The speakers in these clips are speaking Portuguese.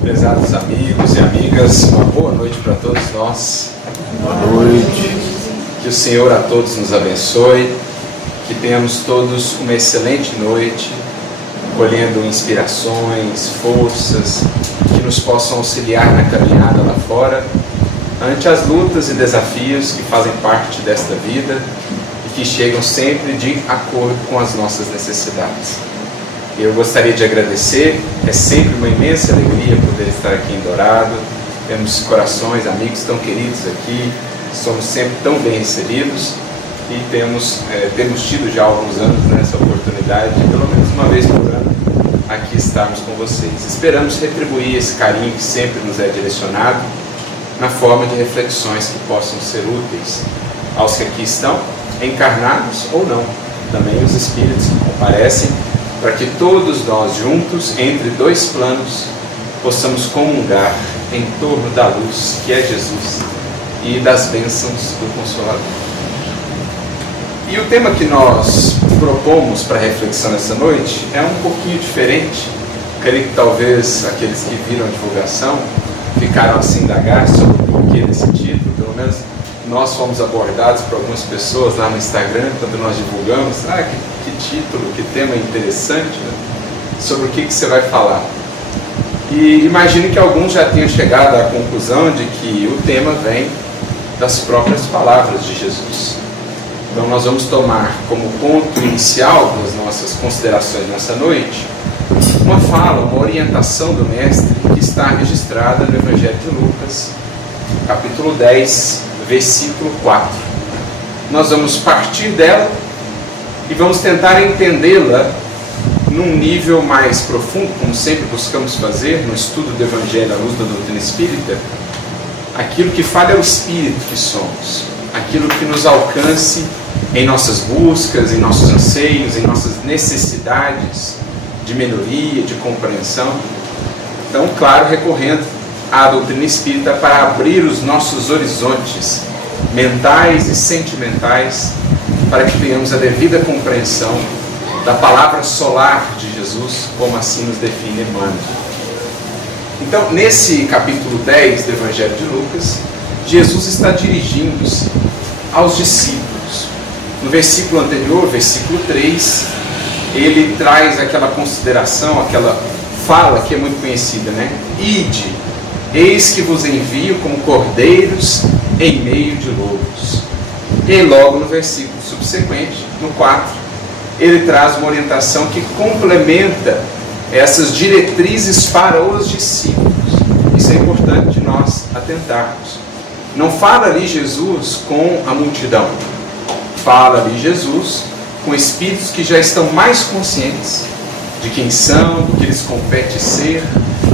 Prezados amigos e amigas, uma boa noite para todos nós. Boa noite. Que o Senhor a todos nos abençoe, que tenhamos todos uma excelente noite, colhendo inspirações, forças, que nos possam auxiliar na caminhada lá fora, ante as lutas e desafios que fazem parte desta vida e que chegam sempre de acordo com as nossas necessidades. Eu gostaria de agradecer, é sempre uma imensa alegria poder estar aqui em Dourado, temos corações, amigos tão queridos aqui, somos sempre tão bem recebidos e temos tido já há alguns anos essa oportunidade de pelo menos uma vez por ano aqui estarmos com vocês. Esperamos retribuir esse carinho que sempre nos é direcionado na forma de reflexões que possam ser úteis aos que aqui estão, encarnados ou não, também os espíritos que comparecem, para que todos nós juntos, entre dois planos, possamos comungar em torno da luz que é Jesus e das bênçãos do Consolador. E o tema que nós propomos para reflexão nessa noite é um pouquinho diferente. Creio que talvez aqueles que viram a divulgação ficaram a se indagar sobre o porquê desse título. Pelo menos nós fomos abordados por algumas pessoas lá no Instagram quando nós divulgamos. Que título, que tema interessante, né? Sobre o que você vai falar. E imagino que alguns já tenham chegado à conclusão de que o tema vem das próprias palavras de Jesus. Então nós vamos tomar como ponto inicial das nossas considerações nessa noite uma fala, uma orientação do Mestre que está registrada no Evangelho de Lucas, capítulo 10, versículo 4. Nós vamos partir dela e vamos tentar entendê-la num nível mais profundo, como sempre buscamos fazer no estudo do Evangelho à luz da doutrina espírita. Aquilo que fala é o espírito que somos, aquilo que nos alcance em nossas buscas, em nossos anseios, em nossas necessidades de melhoria, de compreensão. Então, claro, recorrendo à doutrina espírita para abrir os nossos horizontes mentais e sentimentais, para que tenhamos a devida compreensão da palavra solar de Jesus, como assim nos define Emmanuel. Então, nesse capítulo 10 do Evangelho de Lucas, Jesus está dirigindo-se aos discípulos. No versículo anterior, versículo 3, ele traz aquela consideração, aquela fala que é muito conhecida, né? Ide, eis que vos envio como cordeiros em meio de lobos. E logo no versículo subsequente, no 4, ele traz uma orientação que complementa essas diretrizes para os discípulos. Isso é importante de nós atentarmos. Não fala ali Jesus com a multidão. Fala ali Jesus com espíritos que já estão mais conscientes de quem são, do que lhes compete ser,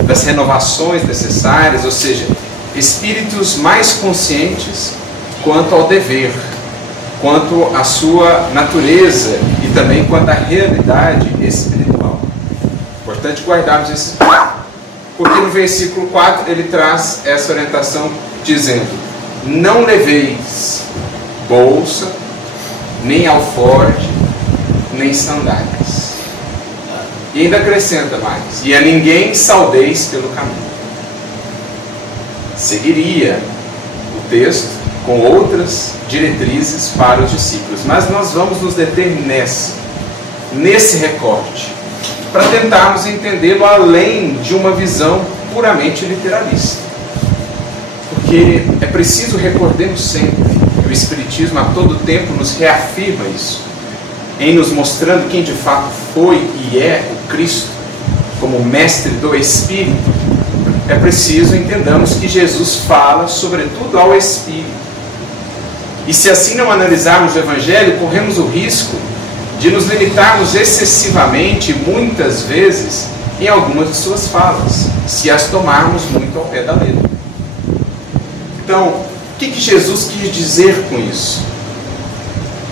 das renovações necessárias, ou seja, espíritos mais conscientes quanto ao dever, quanto à sua natureza e também quanto à realidade espiritual. Importante guardarmos esse ponto, porque no versículo 4 ele traz essa orientação dizendo: não leveis bolsa, nem alforje, nem sandálias. E ainda acrescenta mais: e a ninguém saudeis pelo caminho. Seguiria o texto com outras diretrizes para os discípulos, mas nós vamos nos deter nesse recorte, para tentarmos entendê-lo além de uma visão puramente literalista. Porque é preciso recordarmos sempre que o Espiritismo a todo tempo nos reafirma isso, em nos mostrando quem de fato foi e é o Cristo, como mestre do Espírito. É preciso entendamos que Jesus fala sobretudo ao Espírito. E se assim não analisarmos o Evangelho, corremos o risco de nos limitarmos excessivamente, muitas vezes, em algumas de suas falas, se as tomarmos muito ao pé da letra. Então, o que Jesus quis dizer com isso?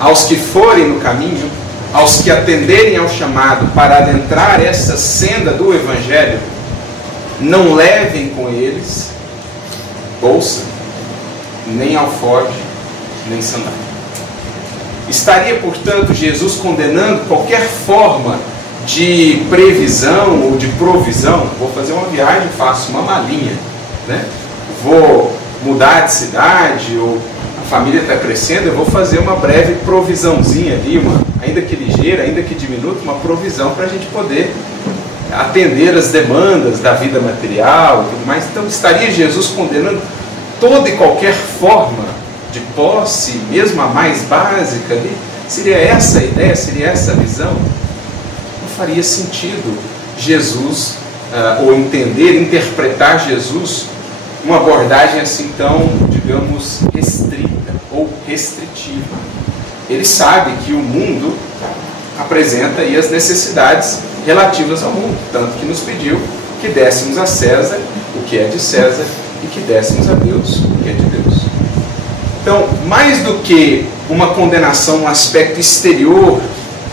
Aos que forem no caminho, aos que atenderem ao chamado para adentrar essa senda do Evangelho, não levem com eles bolsa, nem alforje, nem sandália. Estaria, portanto, Jesus condenando qualquer forma de previsão ou de provisão? Vou fazer uma viagem, faço uma malinha, né? Vou mudar de cidade, ou a família está crescendo, eu vou fazer uma breve provisãozinha ali, ainda que ligeira, ainda que diminuta, uma provisão para a gente poder atender as demandas da vida material e tudo mais. Então, estaria Jesus condenando toda e qualquer forma de posse, mesmo a mais básica ali? Seria essa a ideia? Seria essa a visão? Não faria sentido Jesus, ou interpretar Jesus, uma abordagem assim tão, digamos, restrita ou restritiva. Ele sabe que o mundo apresenta aí as necessidades relativas ao mundo, tanto que nos pediu que dessemos a César o que é de César e que dessemos a Deus o que é de Deus. Então, mais do que uma condenação no aspecto exterior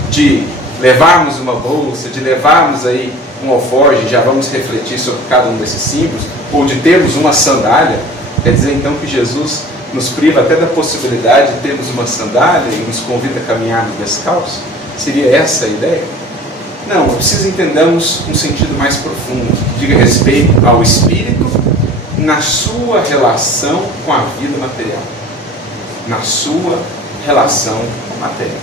de levarmos uma bolsa, de levarmos aí um alforje, já vamos refletir sobre cada um desses símbolos, ou de termos uma sandália, quer dizer então que Jesus nos priva até da possibilidade de termos uma sandália e nos convida a caminhar descalço? Seria essa a ideia? Não, é preciso entendermos um sentido mais profundo, que diga respeito ao espírito na sua relação com a vida material. Na sua relação com a matéria.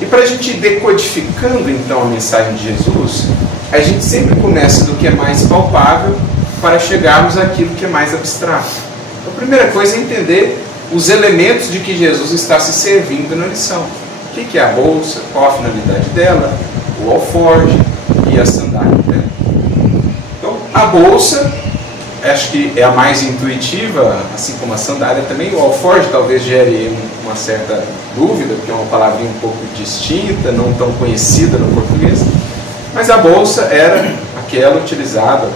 E para a gente ir decodificando então a mensagem de Jesus, a gente sempre começa do que é mais palpável para chegarmos àquilo que é mais abstrato. Então, a primeira coisa é entender os elementos de que Jesus está se servindo na lição. O que é a bolsa, qual a finalidade dela, o alforje e a sandália dela. Então, a bolsa, acho que é a mais intuitiva, assim como a sandália também. O alforje talvez gere uma certa dúvida, porque é uma palavrinha um pouco distinta, não tão conhecida no português. Mas a bolsa era aquela utilizada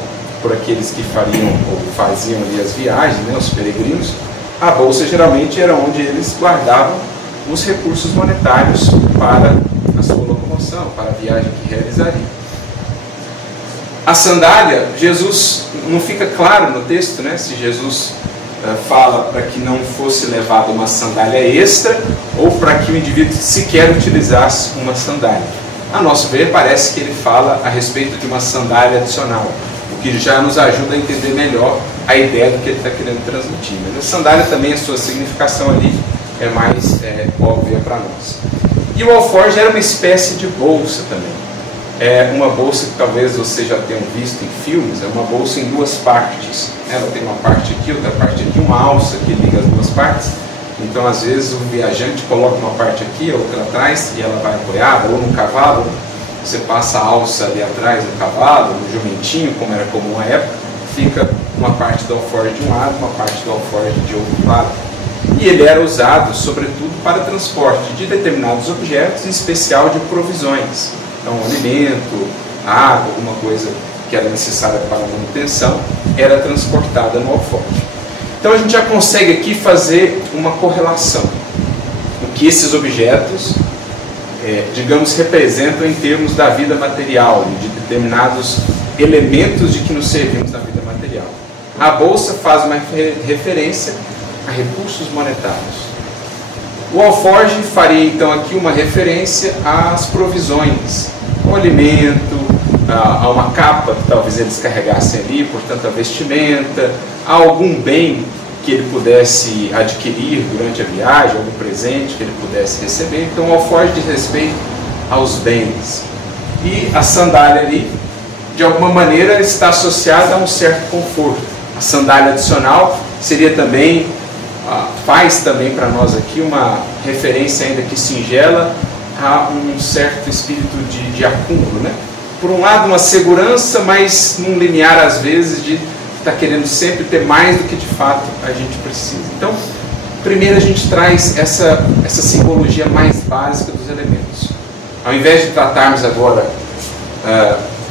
por aqueles que fariam ou faziam ali as viagens, né, os peregrinos. A bolsa geralmente era onde eles guardavam os recursos monetários para a sua locomoção, para a viagem que realizariam. A sandália, Jesus, não fica claro no texto, né, se Jesus fala para que não fosse levada uma sandália extra ou para que o indivíduo sequer utilizasse uma sandália. A nosso ver, parece que ele fala a respeito de uma sandália adicional, o que já nos ajuda a entender melhor a ideia do que ele está querendo transmitir. Mas a sandália também, a sua significação ali é mais óbvia para nós. E o alforje era uma espécie de bolsa também. É uma bolsa que talvez vocês já tenham visto em filmes, é uma bolsa em duas partes. Ela tem uma parte aqui, outra parte aqui, uma alça que liga as duas partes. Então, às vezes, o viajante coloca uma parte aqui, a outra atrás, e ela vai apoiada, ou no cavalo, você passa a alça ali atrás do cavalo, no jumentinho, como era comum à época, fica uma parte do alforje de um lado, uma parte do alforje de outro lado. E ele era usado, sobretudo, para transporte de determinados objetos, em especial de provisões. Então, alimento, água, alguma coisa que era necessária para a manutenção, era transportada no alforje. Então, a gente já consegue aqui fazer uma correlação. O que esses objetos, digamos, representam em termos da vida material, de determinados elementos de que nos servimos na vida material. A bolsa faz uma referência a recursos monetários. O alforje faria então aqui uma referência às provisões, ao alimento, a uma capa que talvez eles carregassem ali, portanto a vestimenta, a algum bem que ele pudesse adquirir durante a viagem, algum presente que ele pudesse receber. Então o alforje diz respeito aos bens. E a sandália ali, de alguma maneira, está associada a um certo conforto. A sandália adicional seria também, faz também para nós aqui uma referência ainda que singela a um certo espírito de acúmulo, né? Por um lado uma segurança, mas num limiar às vezes de estar querendo sempre ter mais do que de fato a gente precisa. Então, primeiro a gente traz essa simbologia mais básica dos elementos. Ao invés de tratarmos agora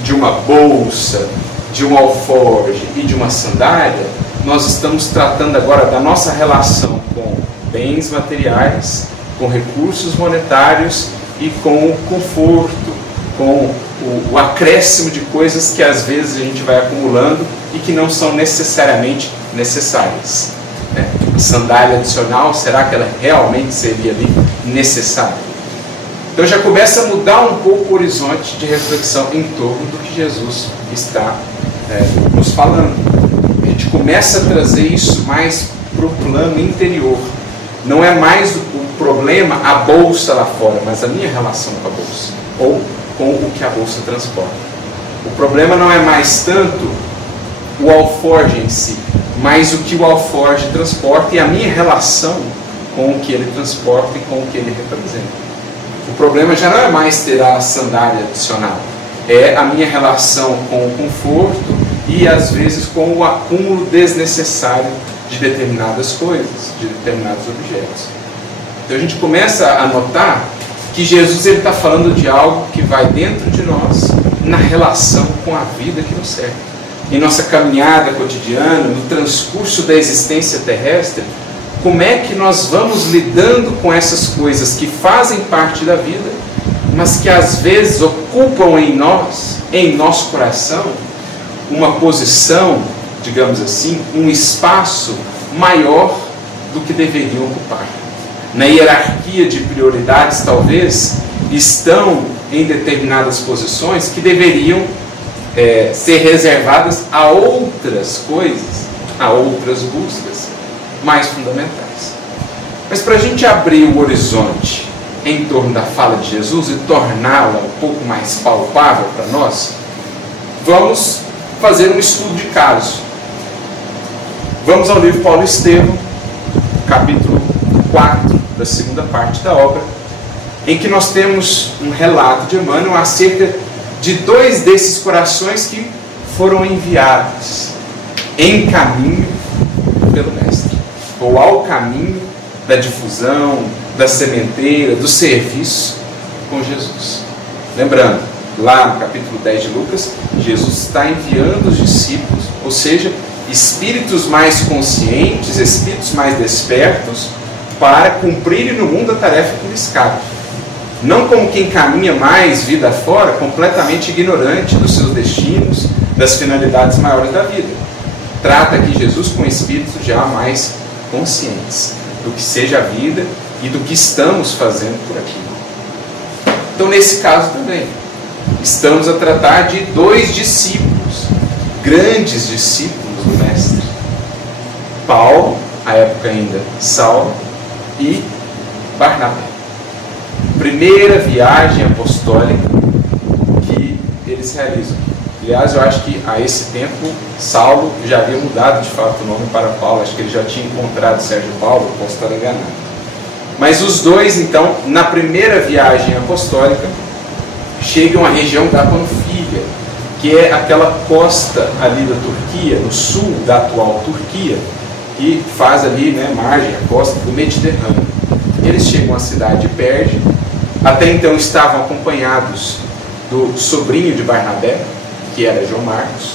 de uma bolsa, de um alforje e de uma sandália, nós estamos tratando agora da nossa relação com bens materiais, com recursos monetários e com o conforto, com o acréscimo de coisas que às vezes a gente vai acumulando e que não são necessariamente necessárias. A sandália adicional, será que ela realmente seria ali necessário. Então já começa a mudar um pouco o horizonte de reflexão em torno do que Jesus está nos falando. A gente começa a trazer isso mais para o plano interior. Não é mais o problema a bolsa lá fora, mas a minha relação com a bolsa, ou com o que a bolsa transporta. O problema não é mais tanto o alforje em si, mas o que o alforje transporta e a minha relação com o que ele transporta e com o que ele representa. O problema já não é mais ter a sandália adicional, é a minha relação com o conforto e às vezes com o acúmulo desnecessário de determinadas coisas, de determinados objetos. Então a gente começa a notar que Jesus está falando de algo que vai dentro de nós, na relação com a vida que nos cerca. Em nossa caminhada cotidiana, no transcurso da existência terrestre, como é que nós vamos lidando com essas coisas que fazem parte da vida, mas que às vezes ocupam em nós, em nosso coração, uma posição, digamos assim, um espaço maior do que deveriam ocupar. Na hierarquia de prioridades, talvez, estão em determinadas posições que deveriam ser reservadas a outras coisas, a outras buscas mais fundamentais. Mas para a gente abrir o horizonte em torno da fala de Jesus e torná-la um pouco mais palpável para nós, vamos fazer um estudo de caso. Vamos ao livro Paulo e Estevão, capítulo 4, da segunda parte da obra, em que nós temos um relato de Emmanuel acerca de dois desses corações que foram enviados em caminho pelo Mestre, ou ao caminho da difusão, da sementeira, do serviço com Jesus. Lembrando, lá no capítulo 10 de Lucas, Jesus está enviando os discípulos, ou seja, espíritos mais conscientes, espíritos mais despertos, para cumprirem no mundo a tarefa que lhes cabe. Não como quem caminha mais vida fora, completamente ignorante dos seus destinos, das finalidades maiores da vida. Trata aqui Jesus com espíritos já mais conscientes do que seja a vida e do que estamos fazendo por aqui. Então, nesse caso também, estamos a tratar de dois discípulos, grandes discípulos do Mestre. Paulo, à época ainda Saulo, e Barnabé. Primeira viagem apostólica que eles realizam. Aliás, eu acho que a esse tempo Saulo já havia mudado de fato o nome para Paulo. Acho que ele já tinha encontrado Sérgio Paulo, posso estar enganado. Mas os dois, então, na primeira viagem apostólica, chegam à região da Panfilha, que é aquela costa ali da Turquia, no sul da atual Turquia, que faz ali, margem, a costa do Mediterrâneo. Eles chegam à cidade de Perge. Até então estavam acompanhados do sobrinho de Barnabé, que era João Marcos.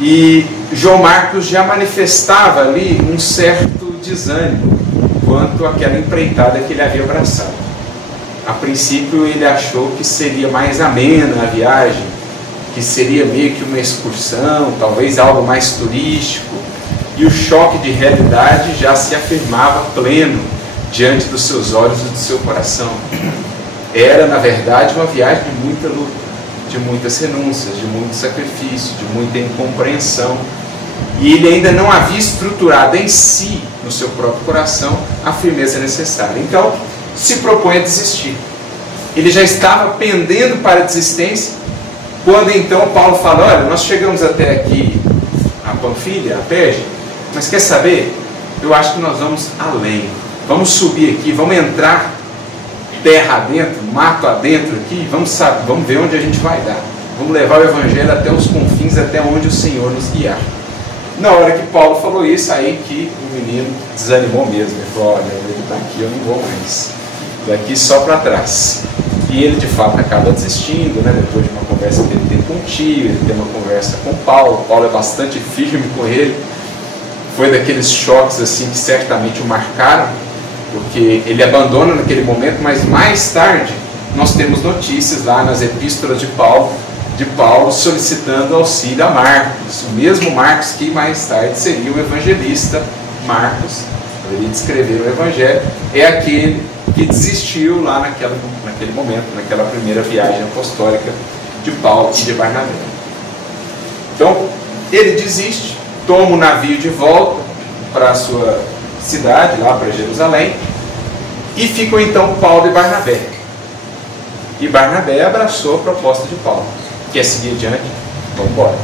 E João Marcos já manifestava ali um certo desânimo quanto àquela empreitada que ele havia abraçado. A princípio ele achou que seria mais amena a viagem, que seria meio que uma excursão, talvez algo mais turístico, e o choque de realidade já se afirmava pleno diante dos seus olhos e do seu coração. Era, na verdade, uma viagem de muita luta, de muitas renúncias, de muito sacrifício, de muita incompreensão, e ele ainda não havia estruturado em si, no seu próprio coração, a firmeza necessária. Então, se propõe a desistir. Ele já estava pendendo para a desistência, quando então Paulo fala: olha, nós chegamos até aqui a Panfilha, a Perge, mas quer saber? Eu acho que nós vamos além. Vamos subir aqui, vamos entrar terra adentro, mato adentro aqui, vamos ver onde a gente vai dar. Vamos levar o Evangelho até os confins, até onde o Senhor nos guiar. Na hora que Paulo falou isso, aí que o menino desanimou mesmo. Ele falou: olha, daqui eu não vou mais, daqui só para trás. E ele de fato acaba desistindo, depois de uma conversa que ele tem com o tio, ele tem uma conversa com Paulo. Paulo é bastante firme com ele. Foi daqueles choques assim que certamente o marcaram, porque ele abandona naquele momento, mas mais tarde nós temos notícias lá nas epístolas de Paulo solicitando auxílio a Marcos, o mesmo Marcos que mais tarde seria o evangelista Marcos, poderia descrever o evangelho, é aquele que desistiu lá naquele momento, naquela primeira viagem apostólica de Paulo e de Barnabé. Então, ele desiste, toma o navio de volta para a sua cidade, lá para Jerusalém, e ficam então Paulo e Barnabé. E Barnabé abraçou a proposta de Paulo. Quer seguir adiante? Vamos embora.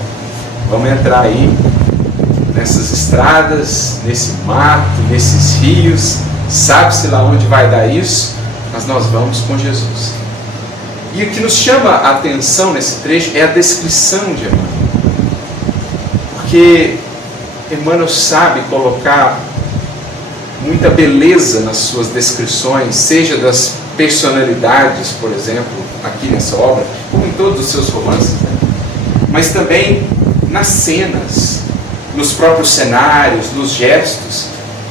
Vamos entrar aí nessas estradas, nesse mato, nesses rios, sabe-se lá onde vai dar isso, mas nós vamos com Jesus. E o que nos chama a atenção nesse trecho é a descrição de Emmanuel. Porque Emmanuel sabe colocar muita beleza nas suas descrições, seja das personalidades, por exemplo, aqui nessa obra, como em todos os seus romances, né? Mas também nas cenas, nos próprios cenários, nos gestos.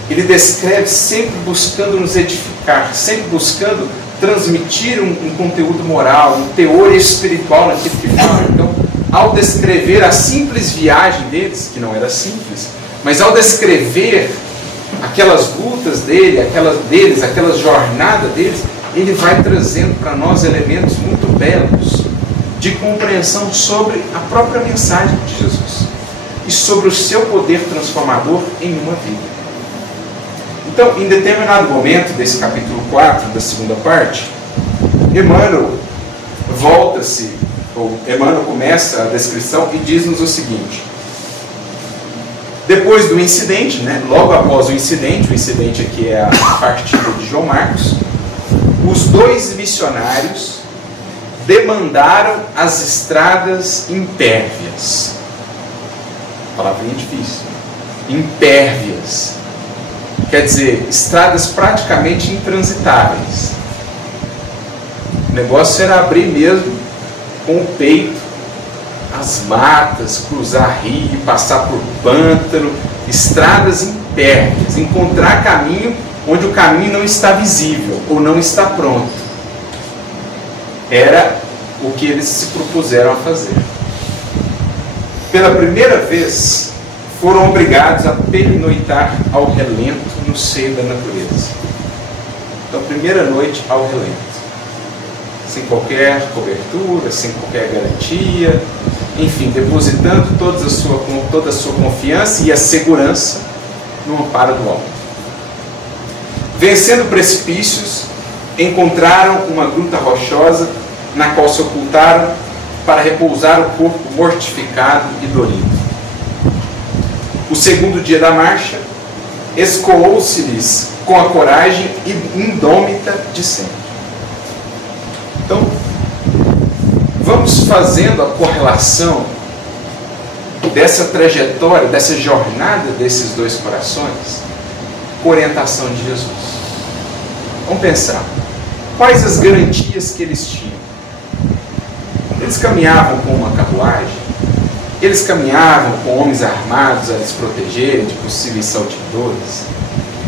Ele descreve sempre buscando nos edificar, sempre buscando transmitir um conteúdo moral, um teor espiritual naquilo que fala. Então, ao descrever a simples viagem deles, que não era simples, mas ao descrever aquelas lutas aquela jornada deles, ele vai trazendo para nós elementos muito belos de compreensão sobre a própria mensagem de Jesus e sobre o seu poder transformador em uma vida. Então, em determinado momento desse capítulo 4, da segunda parte, Emmanuel começa a descrição e diz-nos o seguinte: depois do incidente, logo após o incidente aqui é a partida de João Marcos, os dois missionários demandaram as estradas impérvias. Palavrinha difícil. Impérvias. Quer dizer, estradas praticamente intransitáveis. O negócio era abrir mesmo com o peito as matas, cruzar rio, passar por pântano, estradas impérvias, encontrar caminho onde o caminho não está visível ou não está pronto. Era o que eles se propuseram a fazer. Pela primeira vez, foram obrigados a pernoitar ao relento no seio da natureza. Então, primeira noite ao relento. Sem qualquer cobertura, sem qualquer garantia, enfim, depositando toda a sua confiança e a segurança no amparo do alto. Vencendo precipícios, encontraram uma gruta rochosa na qual se ocultaram para repousar o corpo mortificado e dorido. O segundo dia da marcha escoou-se-lhes com a coragem indômita de sempre. Então, vamos fazendo a correlação dessa trajetória, dessa jornada desses dois corações com a orientação de Jesus. Vamos pensar, quais as garantias que eles tinham? Eles caminhavam com uma carruagem, eles caminhavam com homens armados a lhes protegerem de possíveis salteadores,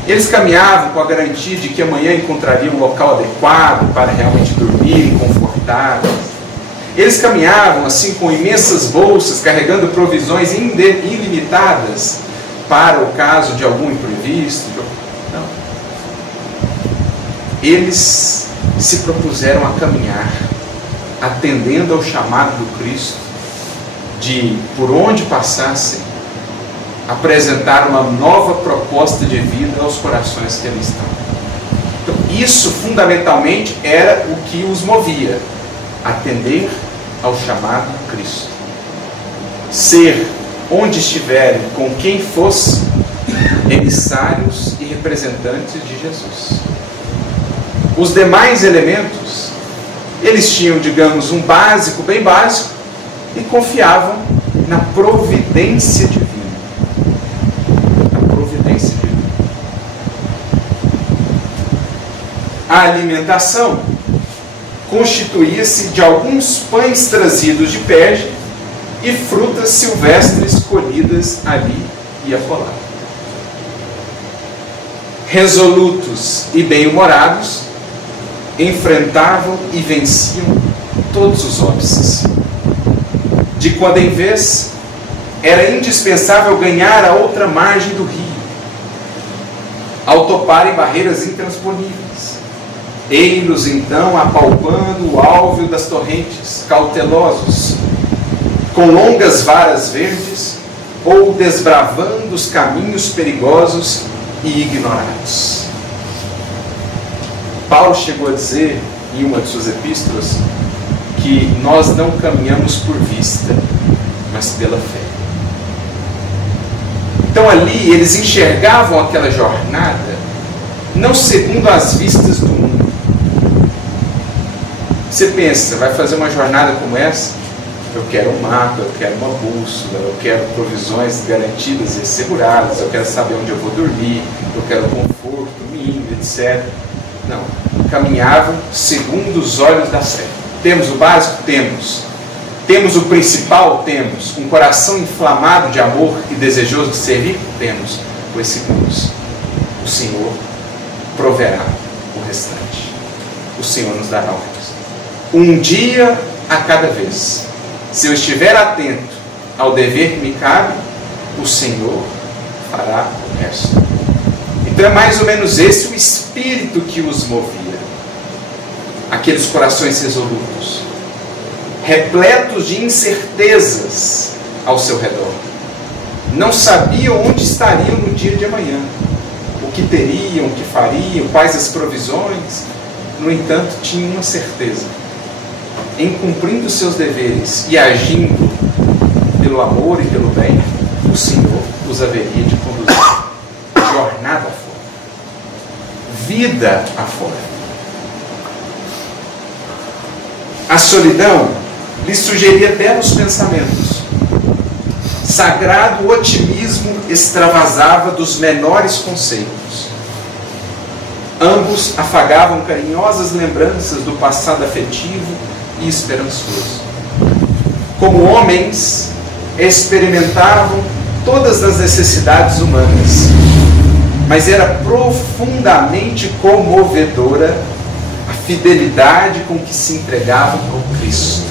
eles caminhavam com a garantia de que amanhã encontrariam um local adequado para realmente dormirem confortáveis. Eles caminhavam assim com imensas bolsas, carregando provisões ilimitadas para o caso de algum imprevisto. Não. Eles se propuseram a caminhar, atendendo ao chamado do Cristo, de, por onde passassem, apresentar uma nova proposta de vida aos corações que ali estão. Então, isso fundamentalmente era o que os movia, atender ao chamado do Cristo. Ser, onde estiverem, com quem fosse, emissários e representantes de Jesus. Os demais elementos, eles tinham, digamos, um básico, bem básico, e confiavam na providência divina. Na providência divina. A alimentação constituía-se de alguns pães trazidos de Perge e frutas silvestres colhidas ali e acolá. Resolutos e bem-humorados, enfrentavam e venciam todos os óbices. De quando em vez, era indispensável ganhar a outra margem do rio, ao toparem barreiras intransponíveis. Ei-los então apalpando o alveo das torrentes, cautelosos, com longas varas verdes, ou desbravando os caminhos perigosos e ignorados. Paulo chegou a dizer, em uma de suas epístolas, que nós não caminhamos por vista, mas pela fé. Então ali eles enxergavam aquela jornada não segundo as vistas do mundo. Você pensa, vai fazer uma jornada como essa? Eu quero um mapa, eu quero uma bússola, eu quero provisões garantidas e asseguradas, eu quero saber onde eu vou dormir, eu quero conforto mínimo, etc. Não, caminhavam segundo os olhos da fé. Temos o básico? Temos. Temos o principal? Temos. Um coração inflamado de amor e desejoso de servir? Temos. Pois seguimos. O Senhor proverá o restante. O Senhor nos dará o resto. Um dia a cada vez. Se eu estiver atento ao dever que me cabe, o Senhor fará o resto. Então é mais ou menos esse o espírito que os movia. Aqueles corações resolutos, repletos de incertezas ao seu redor. Não sabiam onde estariam no dia de amanhã, o que teriam, o que fariam, quais as provisões. No entanto, tinham uma certeza: em cumprindo seus deveres e agindo pelo amor e pelo bem, o Senhor os haveria de conduzir jornada afora, vida afora. A solidão lhe sugeria belos pensamentos. Sagrado otimismo extravasava dos menores conceitos. Ambos afagavam carinhosas lembranças do passado afetivo e esperançoso. Como homens, experimentavam todas as necessidades humanas, mas era profundamente comovedora a fidelidade com que se entregavam ao Cristo,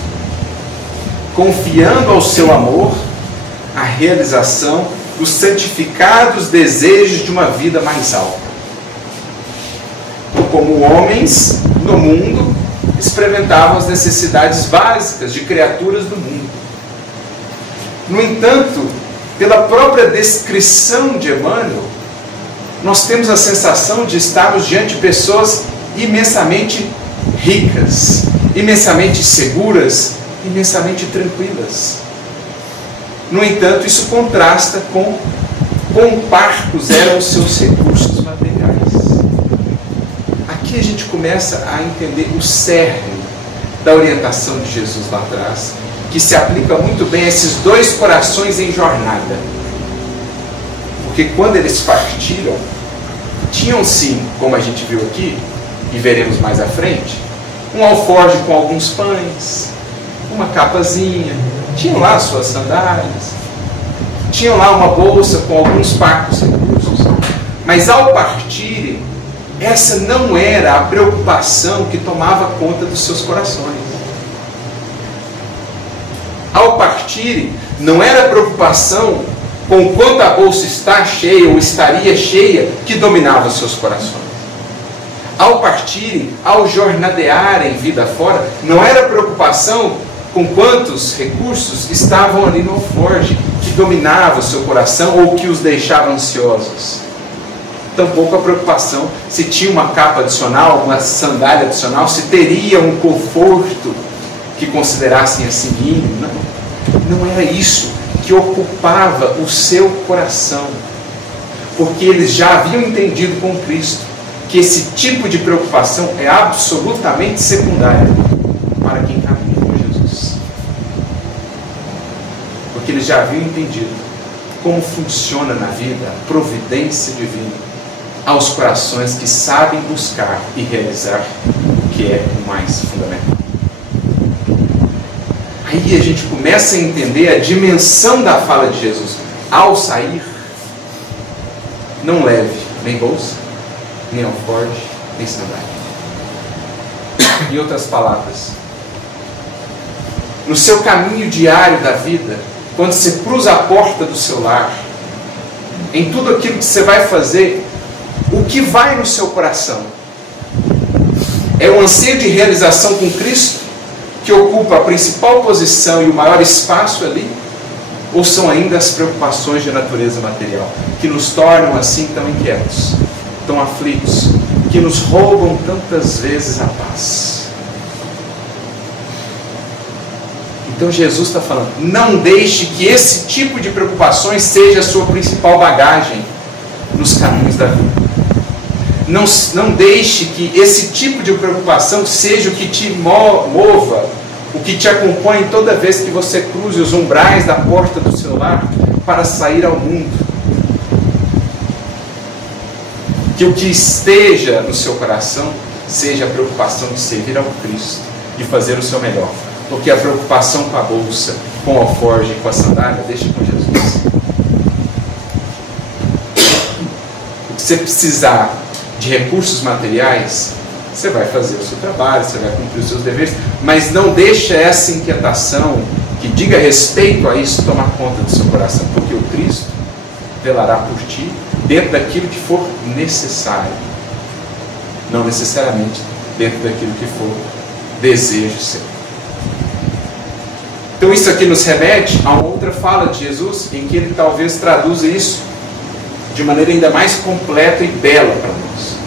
confiando ao seu amor a realização dos santificados desejos de uma vida mais alta. Como homens no mundo, experimentavam as necessidades básicas de criaturas do mundo. No entanto, pela própria descrição de Emmanuel, nós temos a sensação de estarmos diante de pessoas imensamente ricas, imensamente seguras, imensamente tranquilas. No entanto, isso contrasta com quão parcos eram os seus recursos materiais. Aqui a gente começa a entender o cerne da orientação de Jesus lá atrás, que se aplica muito bem a esses dois corações em jornada. Porque quando eles partiram, tinham sim, como a gente viu aqui, e veremos mais à frente, um alforje com alguns pães, uma capazinha, tinham lá suas sandálias, tinham lá uma bolsa com alguns parcos recursos. Mas ao partirem, essa não era a preocupação que tomava conta dos seus corações. Ao partirem, não era a preocupação com quanto a bolsa está cheia ou estaria cheia que dominava os seus corações. Ao partirem, ao jornadearem vida fora, não era a preocupação com quantos recursos estavam ali no alforje que dominava o seu coração ou que os deixava ansiosos. Tampouco a preocupação se tinha uma capa adicional, uma sandália adicional, se teria um conforto que considerassem assim mínimo. Não era isso que ocupava o seu coração, porque eles já haviam entendido com Cristo que esse tipo de preocupação é absolutamente secundária para quem caminha com Jesus. Porque eles já haviam entendido como funciona na vida a providência divina aos corações que sabem buscar e realizar o que é o mais fundamental. Aí a gente começa a entender a dimensão da fala de Jesus. Ao sair, não leve nem bolsa, nem alforje, nem sandália. Em outras palavras, no seu caminho diário da vida, quando você cruza a porta do seu lar, em tudo aquilo que você vai fazer, o que vai no seu coração? É o anseio de realização com Cristo que ocupa a principal posição e o maior espaço ali? Ou são ainda as preocupações de natureza material, que nos tornam assim tão inquietos, tão aflitos, que nos roubam tantas vezes a paz? Então Jesus está falando, não deixe que esse tipo de preocupações seja a sua principal bagagem nos caminhos da vida. Não deixe que esse tipo de preocupação seja o que te mova, o que te acompanhe toda vez que você cruze os umbrais da porta do seu lar para sair ao mundo. Que o que esteja no seu coração seja a preocupação de servir ao Cristo, de fazer o seu melhor. Porque a preocupação com a bolsa, com o alforje, com a sandália, deixa com Jesus. O que você precisar de recursos materiais, você vai fazer o seu trabalho, você vai cumprir os seus deveres, mas não deixa essa inquietação que diga respeito a isso tomar conta do seu coração, porque o Cristo velará por ti dentro daquilo que for necessário, não necessariamente dentro daquilo que for desejo seu. Então isso aqui nos remete a uma outra fala de Jesus, em que ele talvez traduza isso de maneira ainda mais completa e bela para nós.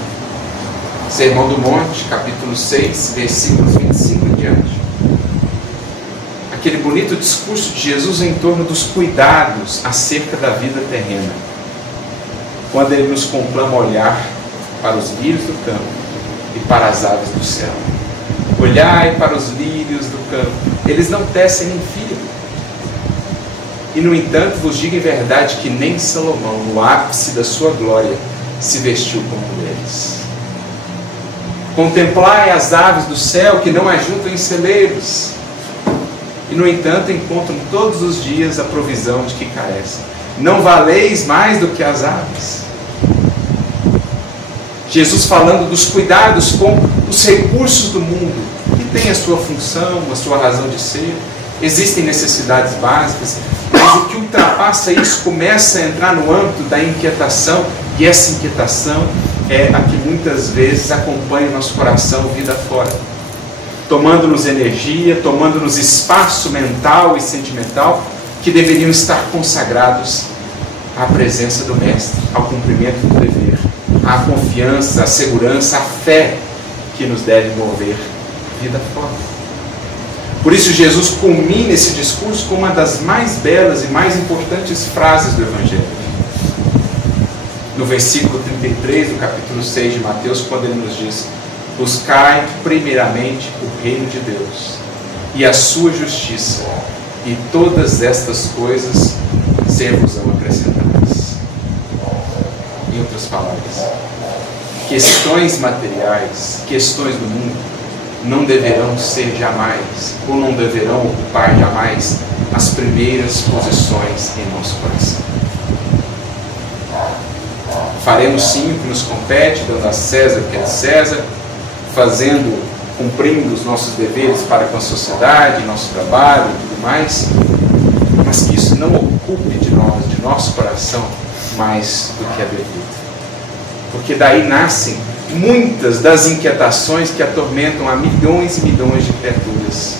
Sermão do Monte, capítulo 6, versículos 25 em diante. Aquele bonito discurso de Jesus em torno dos cuidados acerca da vida terrena. Quando ele nos conclama a olhar para os lírios do campo e para as aves do céu. Olhai para os lírios do campo, eles não tecem nem fiam. E no entanto vos digo em verdade que nem Salomão, no ápice da sua glória, se vestiu como eles. Contemplai as aves do céu que não ajuntam em celeiros, e no entanto encontram todos os dias a provisão de que carecem. Não valeis mais do que as aves? Jesus falando dos cuidados com os recursos do mundo, que tem a sua função, a sua razão de ser, existem necessidades básicas, mas o que ultrapassa isso começa a entrar no âmbito da inquietação, e essa inquietação é a que muitas vezes acompanha o nosso coração vida fora, tomando-nos energia, tomando-nos espaço mental e sentimental que deveriam estar consagrados à presença do Mestre, ao cumprimento do dever, à confiança, à segurança, à fé que nos deve mover vida fora. Por isso Jesus culmina esse discurso com uma das mais belas e mais importantes frases do Evangelho. No versículo 33 do capítulo 6 de Mateus, quando ele nos diz: buscai primeiramente o reino de Deus e a sua justiça, e todas estas coisas ser-vos-ão acrescentadas. Em outras palavras, questões materiais, questões do mundo, não deverão ser jamais, ou não deverão ocupar jamais, as primeiras posições em nosso coração. Faremos sim o que nos compete, dando a César o que é de César, cumprindo os nossos deveres para com a sociedade, nosso trabalho e tudo mais, mas que isso não ocupe de nós, de nosso coração, mais do que é devido. Porque daí nascem muitas das inquietações que atormentam a milhões e milhões de criaturas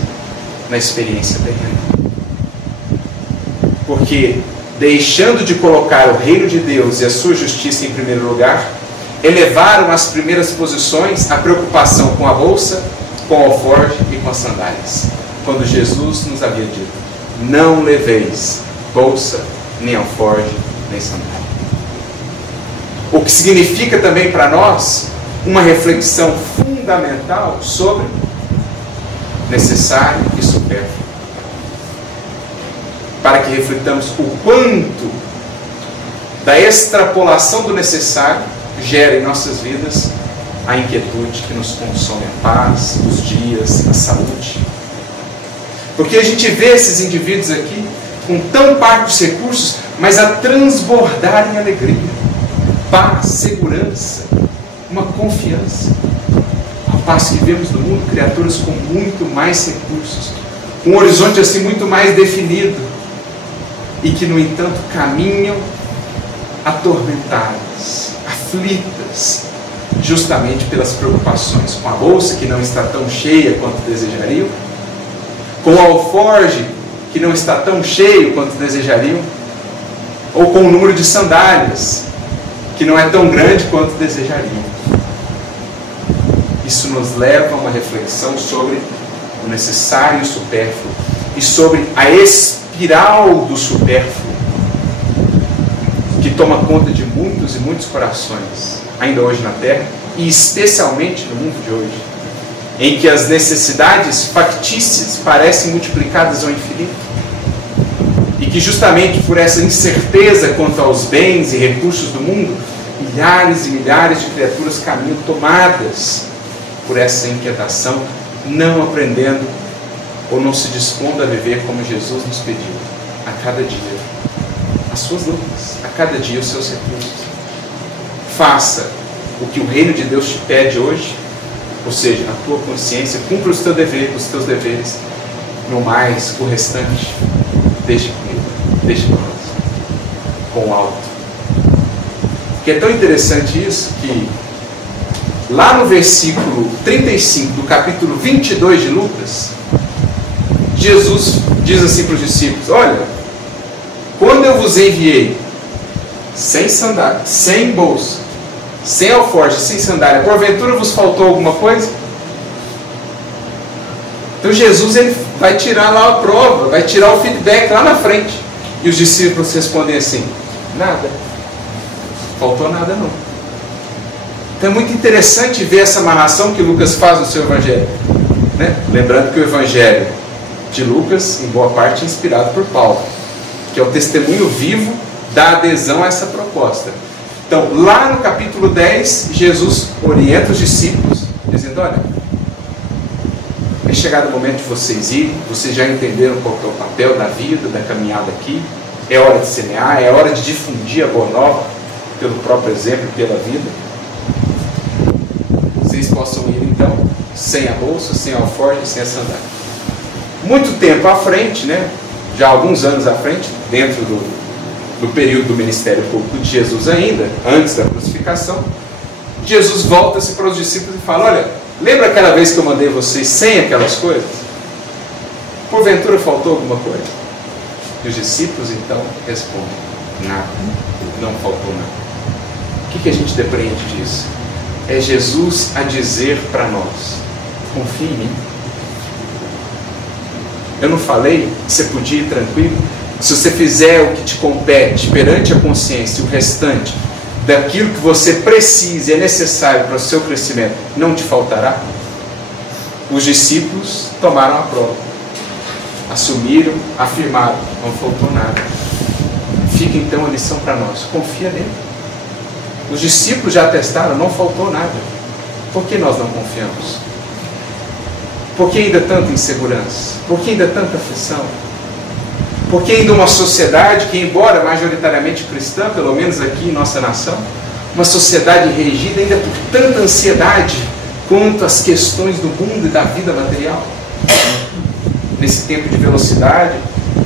na experiência terrena. Porque, deixando de colocar o reino de Deus e a sua justiça em primeiro lugar, elevaram às primeiras posições a preocupação com a bolsa, com o alforje e com as sandálias. Quando Jesus nos havia dito: não leveis bolsa, nem alforje, nem sandália. O que significa também para nós uma reflexão fundamental sobre necessário e supérfluo. Para que reflitamos o quanto da extrapolação do necessário gera em nossas vidas a inquietude que nos consome a paz, os dias, a saúde. Porque a gente vê esses indivíduos aqui com tão parcos recursos, mas a transbordar em alegria, paz, segurança, uma confiança. Ao passo que vemos no mundo criaturas com muito mais recursos, com um horizonte assim muito mais definido, e que no entanto caminham atormentadas, aflitas, justamente pelas preocupações com a bolsa que não está tão cheia quanto desejariam, com o alforje que não está tão cheio quanto desejariam, ou com o número de sandálias que não é tão grande quanto desejariam. Isso nos leva a uma reflexão sobre o necessário e o supérfluo, e sobre a espiral do supérfluo, que toma conta de muitos e muitos corações, ainda hoje na Terra, e especialmente no mundo de hoje, em que as necessidades factícias parecem multiplicadas ao infinito, e que justamente por essa incerteza quanto aos bens e recursos do mundo, milhares e milhares de criaturas caminham tomadas por essa inquietação, não aprendendo ou não se dispondo a viver como Jesus nos pediu, a cada dia as suas lutas, a cada dia os seus recursos. Faça o que o reino de Deus te pede hoje, ou seja, a tua consciência, cumpra os teus deveres, no mais o restante deixe comigo, deixe conosco, com o alto. Que é tão interessante isso, que lá no versículo 35 do capítulo 22 de Lucas, Jesus diz assim para os discípulos: olha, quando eu vos enviei sem sandália, sem bolsa, sem alforje, sem sandália, porventura vos faltou alguma coisa? Então Jesus, ele vai tirar lá a prova, vai tirar o feedback lá na frente. E os discípulos respondem assim: nada, faltou nada não. Então é muito interessante ver essa amarração que Lucas faz no seu evangelho, né? Lembrando que o evangelho de Lucas, em boa parte, é inspirado por Paulo, que é o testemunho vivo da adesão a essa proposta. Então, lá no capítulo 10, Jesus orienta os discípulos, dizendo: olha, é chegado o momento de vocês irem, vocês já entenderam qual é o papel da vida, da caminhada aqui, é hora de semear, é hora de difundir a boa nova, pelo próprio exemplo e pela vida. Vocês possam ir então, sem a bolsa, sem a alforje, sem a sandália. Muito tempo à frente, né? Já alguns anos à frente, dentro do período do ministério público de Jesus ainda, antes da crucificação, Jesus volta-se para os discípulos e fala: olha, lembra aquela vez que eu mandei vocês sem aquelas coisas? Porventura faltou alguma coisa? E os discípulos então respondem: nada, não faltou nada. O que a gente depreende disso? É Jesus a dizer para nós: confie em mim. Eu não falei que você podia ir tranquilo? Se você fizer o que te compete perante a consciência, o restante daquilo que você precisa e é necessário para o seu crescimento, não te faltará? Os discípulos tomaram a prova, assumiram, afirmaram: não faltou nada. Fica então a lição para nós: confia nele. Os discípulos já atestaram: não faltou nada. Por que nós não confiamos? Por que ainda tanta insegurança? Por que ainda tanta aflição? Por que ainda uma sociedade que, embora majoritariamente cristã, pelo menos aqui em nossa nação, uma sociedade regida ainda por tanta ansiedade quanto às questões do mundo e da vida material? Nesse tempo de velocidade,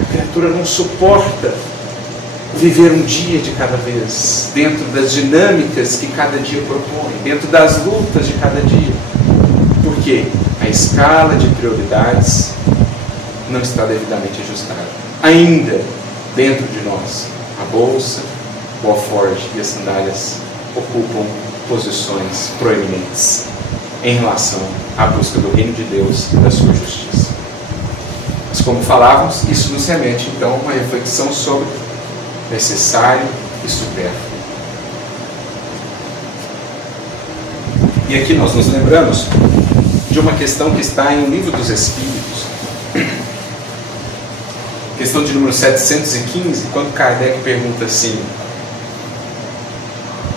a criatura não suporta viver um dia de cada vez, dentro das dinâmicas que cada dia propõe, dentro das lutas de cada dia. Por quê? A escala de prioridades não está devidamente ajustada. Ainda dentro de nós, a bolsa, o alforje e as sandálias ocupam posições proeminentes em relação à busca do reino de Deus e da sua justiça. Mas, como falávamos, isso nos remete então a uma reflexão sobre necessário e supérfluo. E aqui nós nos lembramos de uma questão que está em O Livro dos Espíritos, questão de número 715, quando Kardec pergunta assim: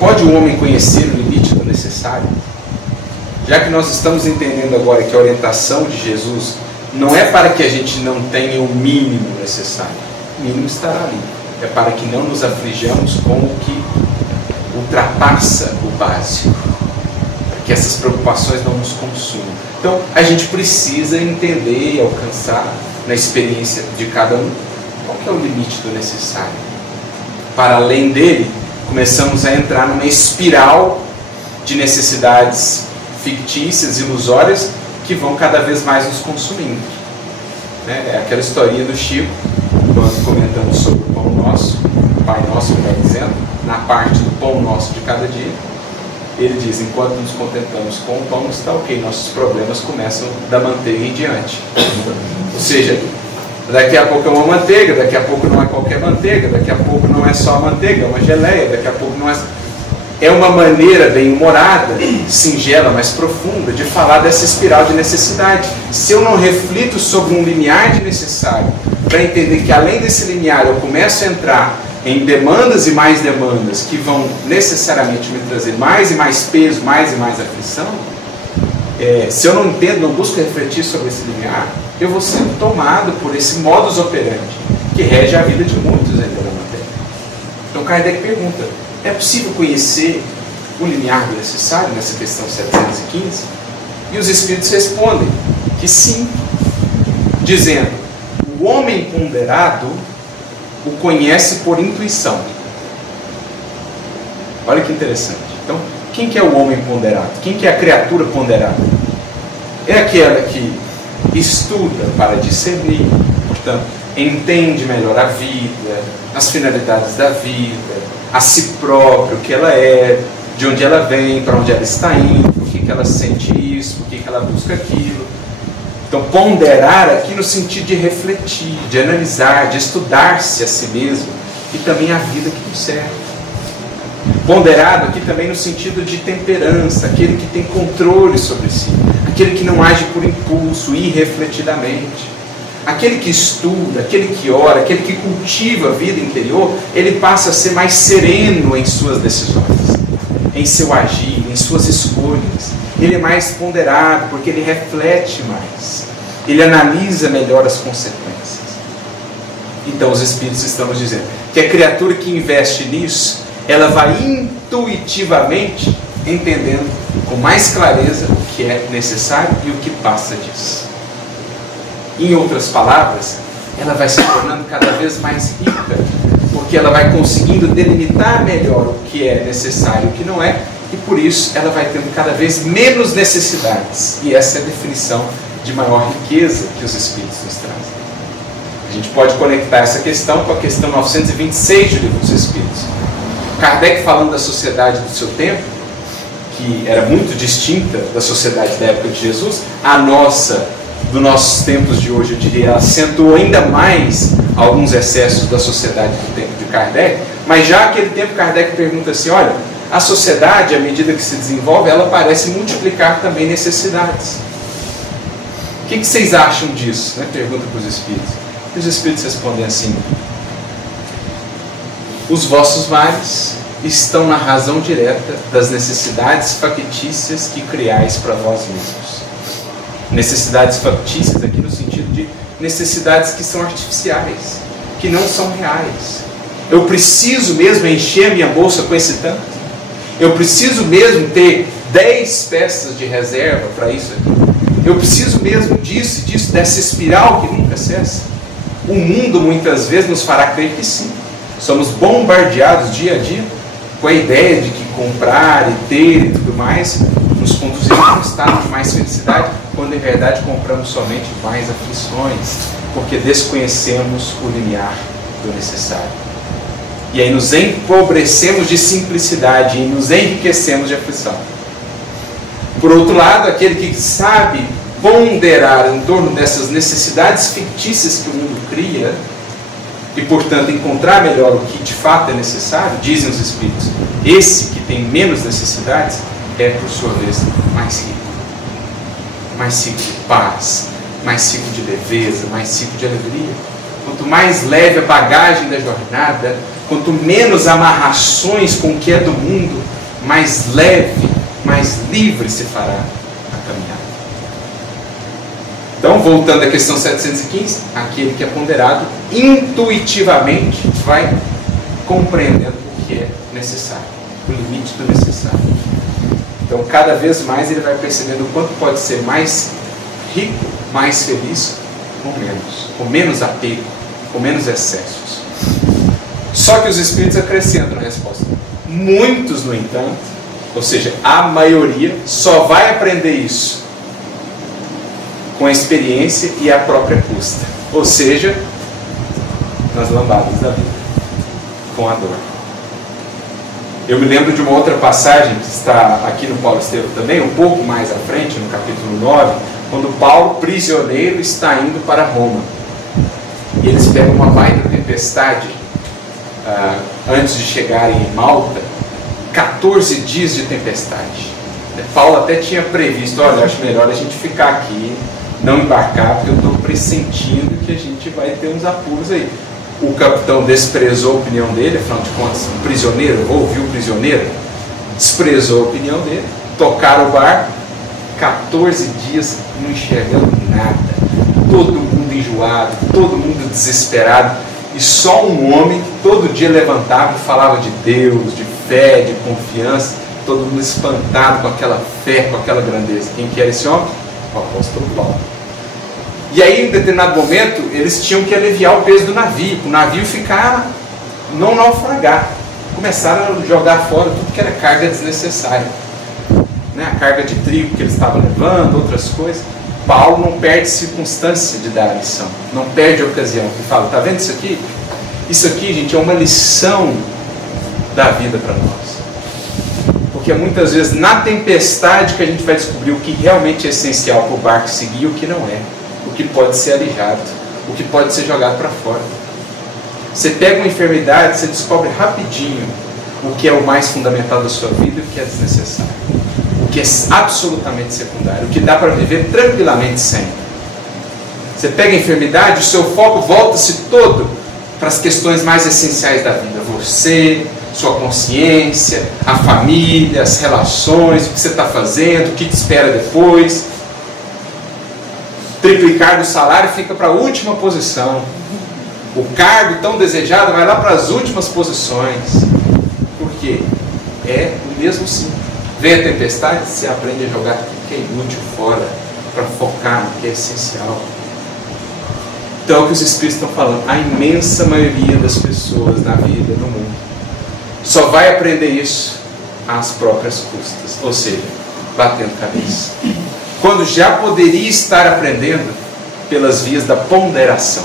pode o homem conhecer o limite do necessário? Já que nós estamos entendendo agora que a orientação de Jesus não é para que a gente não tenha o mínimo necessário, o mínimo estará ali, é para que não nos aflijamos com o que ultrapassa o básico, para que essas preocupações não nos consumam. Então a gente precisa entender e alcançar na experiência de cada um qual que é o limite do necessário. Para além dele, começamos a entrar numa espiral de necessidades fictícias, ilusórias, que vão cada vez mais nos consumindo. É aquela historinha do Chico, quando comentamos sobre o pão nosso, o Pai Nosso, vai dizendo, na parte do pão nosso de cada dia, ele diz, enquanto nos contentamos com o pão, está ok, nossos problemas começam da manteiga em diante. Ou seja, daqui a pouco é uma manteiga, daqui a pouco não é qualquer manteiga, daqui a pouco não é só a manteiga, é uma geleia, daqui a pouco não é... É uma maneira bem-humorada, singela, mas profunda, de falar dessa espiral de necessidade. Se eu não reflito sobre um limiar de necessário, para entender que além desse limiar eu começo a entrar em demandas e mais demandas que vão necessariamente me trazer mais e mais peso, mais e mais aflição, se eu não entendo, não busco refletir sobre esse limiar, eu vou sendo tomado por esse modus operandi que rege a vida de muitos ainda na matéria. Então Kardec pergunta, é possível conhecer o limiar do necessário nessa questão 715? E os Espíritos respondem que sim, dizendo, o homem ponderado o conhece por intuição. Olha que interessante. Então, quem que é o homem ponderado? Quem que é a criatura ponderada? É aquela que estuda para discernir, portanto, entende melhor a vida, as finalidades da vida, a si próprio, o que ela é, de onde ela vem, para onde ela está indo, por que ela sente isso, por que ela busca aquilo. Então, ponderar aqui no sentido de refletir, de analisar, de estudar-se a si mesmo e também a vida que nos serve. Ponderado aqui também no sentido de temperança, aquele que tem controle sobre si, aquele que não age por impulso, irrefletidamente. Aquele que estuda, aquele que ora, aquele que cultiva a vida interior, ele passa a ser mais sereno em suas decisões, em seu agir, em suas escolhas. Ele é mais ponderado porque ele reflete mais, ele analisa melhor as consequências. Então os Espíritos estão nos dizendo que a criatura que investe nisso, ela vai intuitivamente entendendo com mais clareza o que é necessário e o que passa disso. Em outras palavras, ela vai se tornando cada vez mais rica, porque ela vai conseguindo delimitar melhor o que é necessário e o que não é, e por isso ela vai tendo cada vez menos necessidades. E essa é a definição de maior riqueza que os Espíritos nos trazem. A gente pode conectar essa questão com a questão 926 do Livro dos Espíritos. Kardec, falando da sociedade do seu tempo, que era muito distinta da sociedade da época de Jesus, a nossa, dos nossos tempos de hoje, eu diria, acentuou ainda mais alguns excessos da sociedade do tempo de Kardec, mas já naquele tempo Kardec pergunta assim, olha, a sociedade, à medida que se desenvolve, ela parece multiplicar também necessidades. O que vocês acham disso? Pergunta para os Espíritos. E os Espíritos respondem assim, os vossos males estão na razão direta das necessidades factícias que criais para vós mesmos. Necessidades factícias aqui no sentido de necessidades que são artificiais, que não são reais. Eu preciso mesmo encher a minha bolsa com esse tanto? Eu preciso mesmo ter 10 peças de reserva para isso aqui? Eu preciso mesmo disso e disso, dessa espiral que nunca cessa? O mundo muitas vezes nos fará crer que sim. Somos bombardeados dia a dia com a ideia de que comprar e ter e tudo mais nos conduzirá a um estado de mais felicidade, quando em verdade compramos somente mais aflições, porque desconhecemos o limiar do necessário. E aí nos empobrecemos de simplicidade e nos enriquecemos de aflição. Por outro lado, aquele que sabe ponderar em torno dessas necessidades fictícias que o mundo cria, e portanto encontrar melhor o que de fato é necessário, dizem os Espíritos, esse que tem menos necessidades é por sua vez mais rico de paz, mais rico de leveza, mais rico de alegria. Quanto mais leve a bagagem da jornada, quanto menos amarrações com o que é do mundo, mais leve, mais livre se fará a caminhada. Então, voltando à questão 715, aquele que é ponderado intuitivamente vai compreendendo o que é necessário, o limite do necessário. Então, cada vez mais ele vai percebendo o quanto pode ser mais rico, mais feliz, com menos apego, com menos excessos. Só que os Espíritos acrescentam na resposta. Muitos, no entanto, Ou seja, a maioria só vai aprender isso com a experiência e a própria custa. Ou seja, nas lambadas da vida, com a dor. Eu me lembro de uma outra passagem que está aqui no Paulo Estevam também, um pouco mais à frente, no capítulo 9, quando Paulo, prisioneiro, está indo para Roma. E eles pegam uma baita tempestade antes de chegarem em Malta, 14 dias de tempestade. Paulo até tinha previsto, olha, acho melhor a gente ficar aqui, não embarcar, porque eu estou pressentindo que a gente vai ter uns apuros aí. O capitão desprezou a opinião dele, afinal de contas, o prisioneiro, ouviu o prisioneiro, desprezou a opinião dele, tocaram o barco, 14 dias não enxergando nada, todo mundo enjoado, todo mundo desesperado, e só um homem que todo dia levantava e falava de Deus, de fé, de confiança, todo mundo espantado com aquela fé, com aquela grandeza. Quem que era esse homem? O apóstolo Paulo. E aí, em determinado momento, eles tinham que aliviar o peso do navio, para o navio ficar, não naufragar. Começaram a jogar fora tudo que era carga desnecessária. A carga de trigo que eles estavam levando, outras coisas. Paulo não perde circunstância de dar a lição, não perde a ocasião. Ele fala, está vendo isso aqui? Isso aqui, gente, é uma lição da vida para nós. Porque muitas vezes na tempestade que a gente vai descobrir o que realmente é essencial para o barco seguir e o que não é. O que pode ser alijado, o que pode ser jogado para fora. Você pega uma enfermidade, você descobre rapidinho o que é o mais fundamental da sua vida e o que é desnecessário. O que é absolutamente secundário, o que dá para viver tranquilamente sem. Você pega a enfermidade, o seu foco volta-se todo para as questões mais essenciais da vida. Você, sua consciência, a família, as relações, o que você está fazendo, o que te espera depois. Triplicar do salário fica para a última posição. O cargo tão desejado vai lá para as últimas posições. Por quê? É o mesmo sim. Vem a tempestade, você aprende a jogar tudo que é inútil fora, para focar no que é essencial. Então é o que os Espíritos estão falando. A imensa maioria das pessoas na vida, no mundo, só vai aprender isso às próprias custas. Ou seja, batendo cabeça. Quando já poderia estar aprendendo pelas vias da ponderação,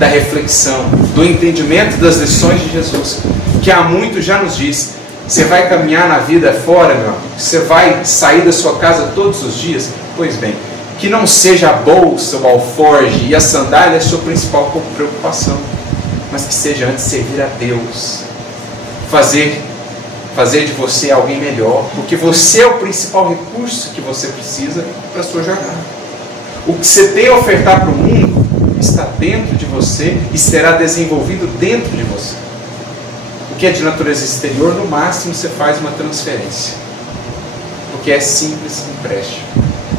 da reflexão, do entendimento das lições de Jesus, que há muito já nos diz. Você vai caminhar na vida fora, meu amigo? Você vai sair da sua casa todos os dias? Pois bem, que não seja a bolsa, o alforge e a sandália a sua principal preocupação, mas que seja antes servir a Deus, fazer de você alguém melhor, porque você é o principal recurso que você precisa para a sua jornada. O que você tem a ofertar para o mundo está dentro de você e será desenvolvido dentro de você. O que é de natureza exterior, no máximo você faz uma transferência, porque é simples empréstimo.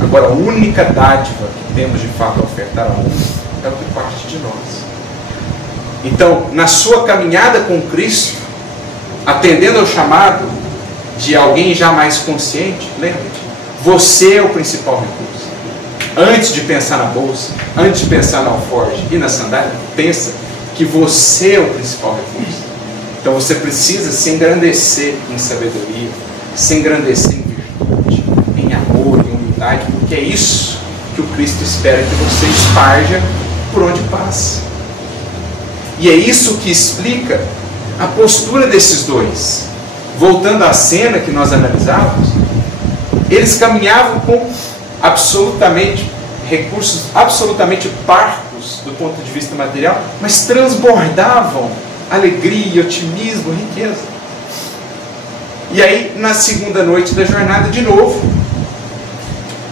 Agora, a única dádiva que temos de fato a ofertar ao mundo é o que parte de nós. Então, na sua caminhada com Cristo, atendendo ao chamado de alguém já mais consciente, lembre-te, você é o principal recurso. Antes de pensar na bolsa, antes de pensar no alforge e na sandália, pensa que você é o principal recurso. Então você precisa se engrandecer em sabedoria, se engrandecer em virtude, em amor, em humildade, porque é isso que o Cristo espera que você esparja por onde passa. E é isso que explica a postura desses dois. Voltando à cena que nós analisávamos, eles caminhavam com recursos absolutamente parcos do ponto de vista material, mas transbordavam alegria, otimismo, riqueza. E aí, na segunda noite da jornada, de novo,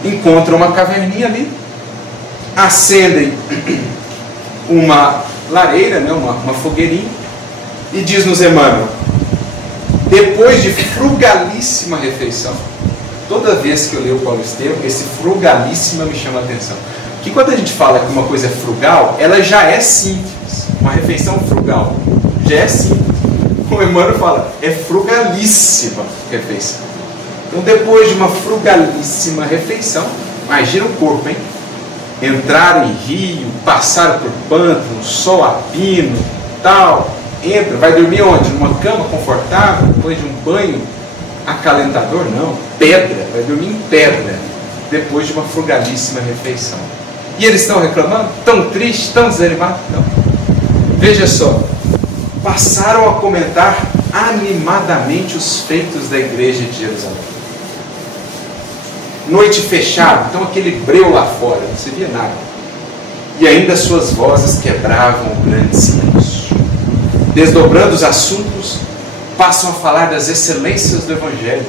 encontram uma caverninha ali, acendem uma lareira, uma fogueirinha, e diz-nos Emmanuel, depois de frugalíssima refeição, toda vez que eu leio o Paulo Estevam, esse frugalíssima me chama a atenção. Que quando a gente fala que uma coisa é frugal, ela já é simples. Uma refeição frugal já é simples. O Emmanuel fala, é frugalíssima refeição. Então, depois de uma frugalíssima refeição, imagina o corpo, hein? Entraram em rio, passaram por pântano, sol a pino, tal. Entra, vai dormir onde? Numa cama confortável, depois de um banho acalentador, não. Pedra, vai dormir em pedra, depois de uma frugalíssima refeição. E eles estão reclamando? Tão tristes, tão desanimados? Não. Veja só, passaram a comentar animadamente os feitos da igreja de Jerusalém. Noite fechada, então aquele breu lá fora, não se via nada. E ainda suas vozes quebravam o grande silêncio. Desdobrando os assuntos, passam a falar das excelências do Evangelho,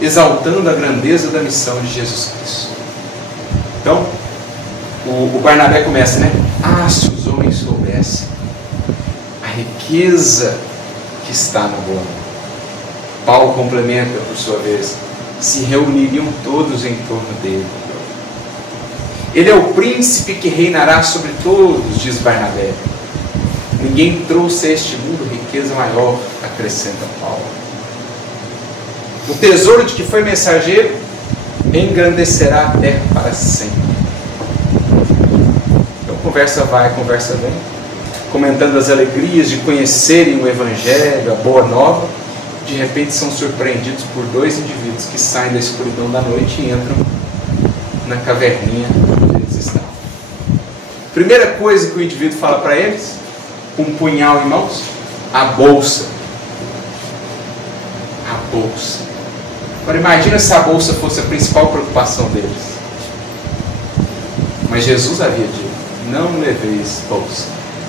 exaltando a grandeza da missão de Jesus Cristo. Então, o Barnabé começa, né? Ah, se os homens soubessem a riqueza que está na boa nova. Paulo complementa, por sua vez, se reuniriam todos em torno dele. Ele é o príncipe que reinará sobre todos, diz Barnabé. Ninguém trouxe a este mundo riqueza maior, acrescenta Paulo. O tesouro de que foi mensageiro engrandecerá a terra para sempre. Então conversa vai, conversa vem, comentando as alegrias de conhecerem o Evangelho, a Boa Nova. De repente são surpreendidos por dois indivíduos que saem da escuridão da noite e entram na caverninha onde eles estavam. Primeira coisa que o indivíduo fala para eles, com um punhal em mãos, a bolsa. A bolsa. Agora imagina se a bolsa fosse a principal preocupação deles. Mas Jesus havia dito, não leveis bolsa.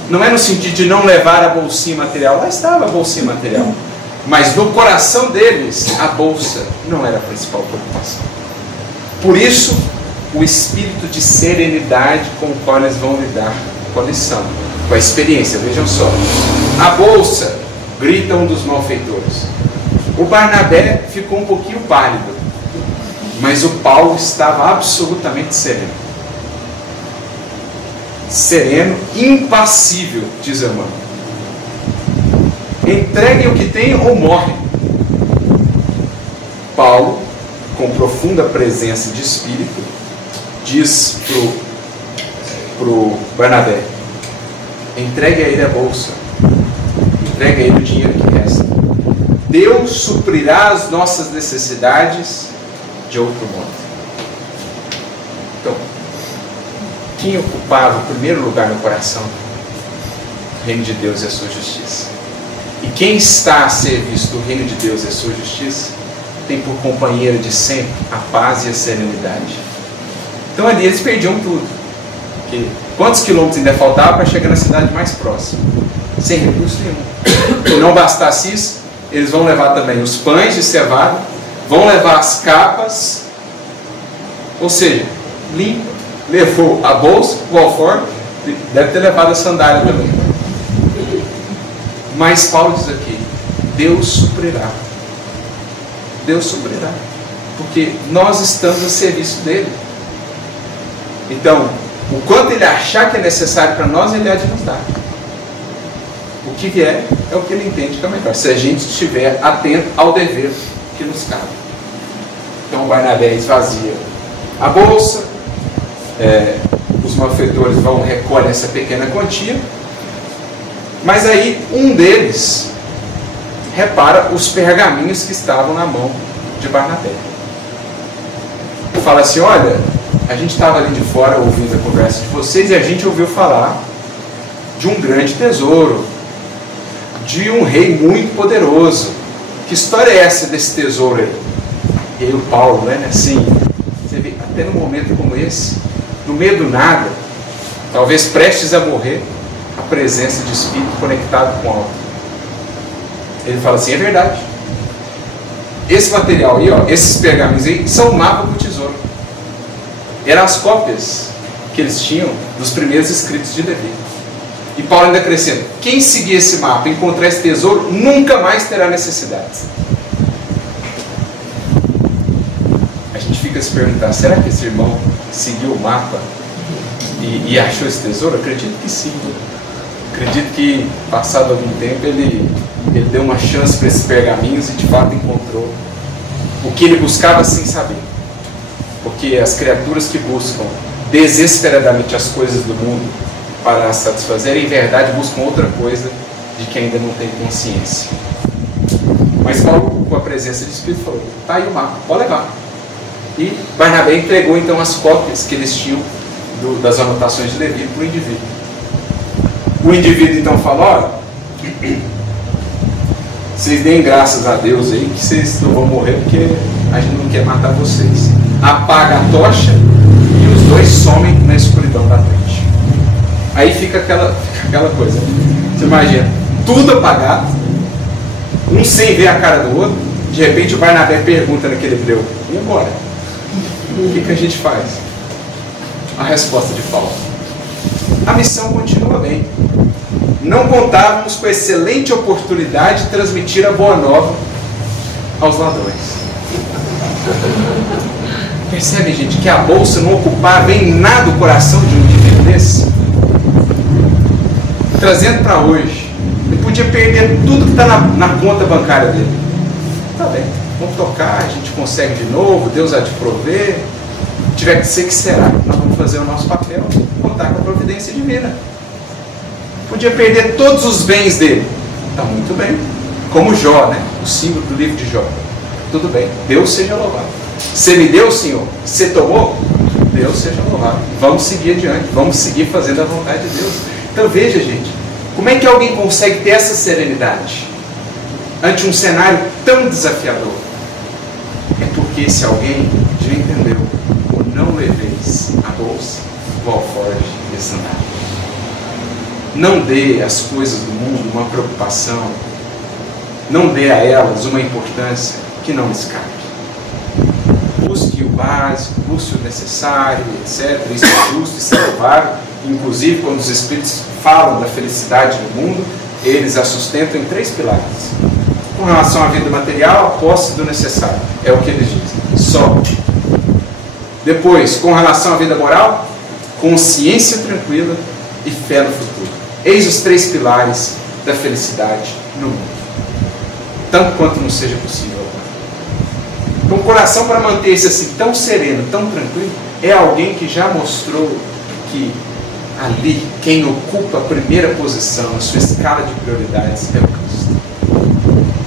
Não é no sentido de não levar a bolsinha material, lá estava a bolsinha material. Mas no coração deles, a bolsa não era a principal preocupação. Por isso, o espírito de serenidade com o qual eles vão lidar com a lição, com a experiência. Vejam só, a bolsa, grita um dos malfeitores. O Barnabé ficou um pouquinho pálido, mas o Paulo estava absolutamente sereno. Sereno, impassível, diz a irmã. Entreguem o que têm ou morrem. Paulo, com profunda presença de espírito, diz para o Barnabé, entregue a ele a bolsa, entregue a ele o dinheiro que resta. Deus suprirá as nossas necessidades de outro modo. Então, quem ocupava o primeiro lugar no coração? O reino de Deus e a sua justiça. E quem está a serviço do reino de Deus e a sua justiça, tem por companheira de sempre a paz e a serenidade. Então ali eles perdiam tudo. Porque quantos quilômetros ainda faltavam para chegar na cidade mais próxima? Sem recurso nenhum. E não bastasse isso, eles vão levar também os pães de cevada, vão levar as capas, ou seja, limpa, levou a bolsa, o alforje, deve ter levado a sandália também. Mas Paulo diz aqui, Deus suprirá. Deus suprirá. Porque nós estamos a serviço dele. Então, o quanto ele achar que é necessário para nós, ele há de nos dar. O que vier é o que ele entende que é melhor, se a gente estiver atento ao dever que nos cabe. Então o Barnabé esvazia a bolsa, os malfeitores vão recolher essa pequena quantia, mas aí um deles repara os pergaminhos que estavam na mão de Barnabé. Fala assim, olha, a gente estava ali de fora ouvindo a conversa de vocês e a gente ouviu falar de um grande tesouro, de um rei muito poderoso. Que história é essa desse tesouro aí? E aí o Paulo, né, assim, você vê, até num momento como esse, no meio do nada, talvez prestes a morrer, a presença de espírito conectado com o alto. Ele fala assim, é verdade. Esse material aí, ó, esses pergaminhos aí, são o mapa do tesouro. Eram as cópias que eles tinham dos primeiros escritos de Levi. E Paulo ainda acrescenta, quem seguir esse mapa e encontrar esse tesouro, nunca mais terá necessidade. A gente fica se perguntando, será que esse irmão seguiu o mapa e achou esse tesouro? Acredito que sim. Acredito que, passado algum tempo, ele deu uma chance para esses pergaminhos e de fato encontrou o que ele buscava sem saber. Porque as criaturas que buscam desesperadamente as coisas do mundo para satisfazer, em verdade buscam outra coisa de que ainda não tem consciência. Mas Paulo com a presença do Espírito, falou: tá aí o mapa, pode levar. E Barnabé entregou então as cópias que eles tinham das anotações de Levi para o indivíduo. O indivíduo então falou: olha, vocês deem graças a Deus aí que vocês não vão morrer, porque a gente não quer matar vocês. Apaga a tocha e os dois somem na escuridão da noite. Aí fica aquela coisa. Você imagina, tudo apagado, um sem ver a cara do outro. De repente o Barnabé pergunta naquele hebreu: e agora? O que a gente faz? A resposta de Paulo: a missão continua bem. Não contávamos com a excelente oportunidade de transmitir a boa nova aos ladrões. Percebe, gente, que a bolsa não ocupava em nada o coração de um indivíduo desse? Trazendo para hoje, ele podia perder tudo que está na conta bancária dele. Tá bem, vamos tocar, a gente consegue de novo, Deus há de prover. Tiver que ser, que será. Nós vamos fazer o nosso papel, contar com a providência divina. Podia perder todos os bens dele. Está muito bem. Como Jó, né? O símbolo do livro de Jó. Tudo bem, Deus seja louvado. Você me deu, Senhor? Você tomou? Deus seja louvado. Vamos seguir adiante, vamos seguir fazendo a vontade de Deus. Então veja, gente, como é que alguém consegue ter essa serenidade ante um cenário tão desafiador? É porque esse alguém já entendeu: ou não leveis a bolsa, o alforje e a sandália. Não dê às coisas do mundo uma preocupação, não dê a elas uma importância que não escape. Busque o básico, busque o necessário, etc. Isso é justo, isso é louvável. Inclusive, quando os Espíritos falam da felicidade no mundo, eles a sustentam em 3 pilares. Com relação à vida material, a posse do necessário. É o que eles dizem. Só. Depois, com relação à vida moral, consciência tranquila e fé no futuro. Eis os 3 pilares da felicidade no mundo. Tanto quanto não seja possível. Então, o coração, para manter-se assim tão sereno, tão tranquilo, é alguém que já mostrou que ali, quem ocupa a primeira posição na sua escala de prioridades é o Cristo.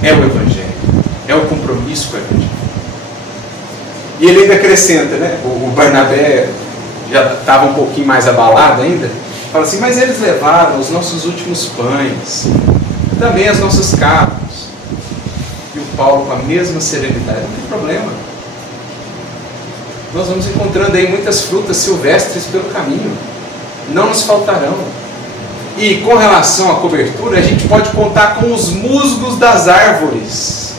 É o Evangelho. É o compromisso com o Evangelho. E ele ainda acrescenta, né? O Barnabé já estava um pouquinho mais abalado ainda. Fala assim: mas eles levaram os nossos últimos pães, também as nossas carnes. E o Paulo, com a mesma serenidade: não tem problema. Nós vamos encontrando aí muitas frutas silvestres pelo caminho. Não nos faltarão. E com relação à cobertura, a gente pode contar com os musgos das árvores.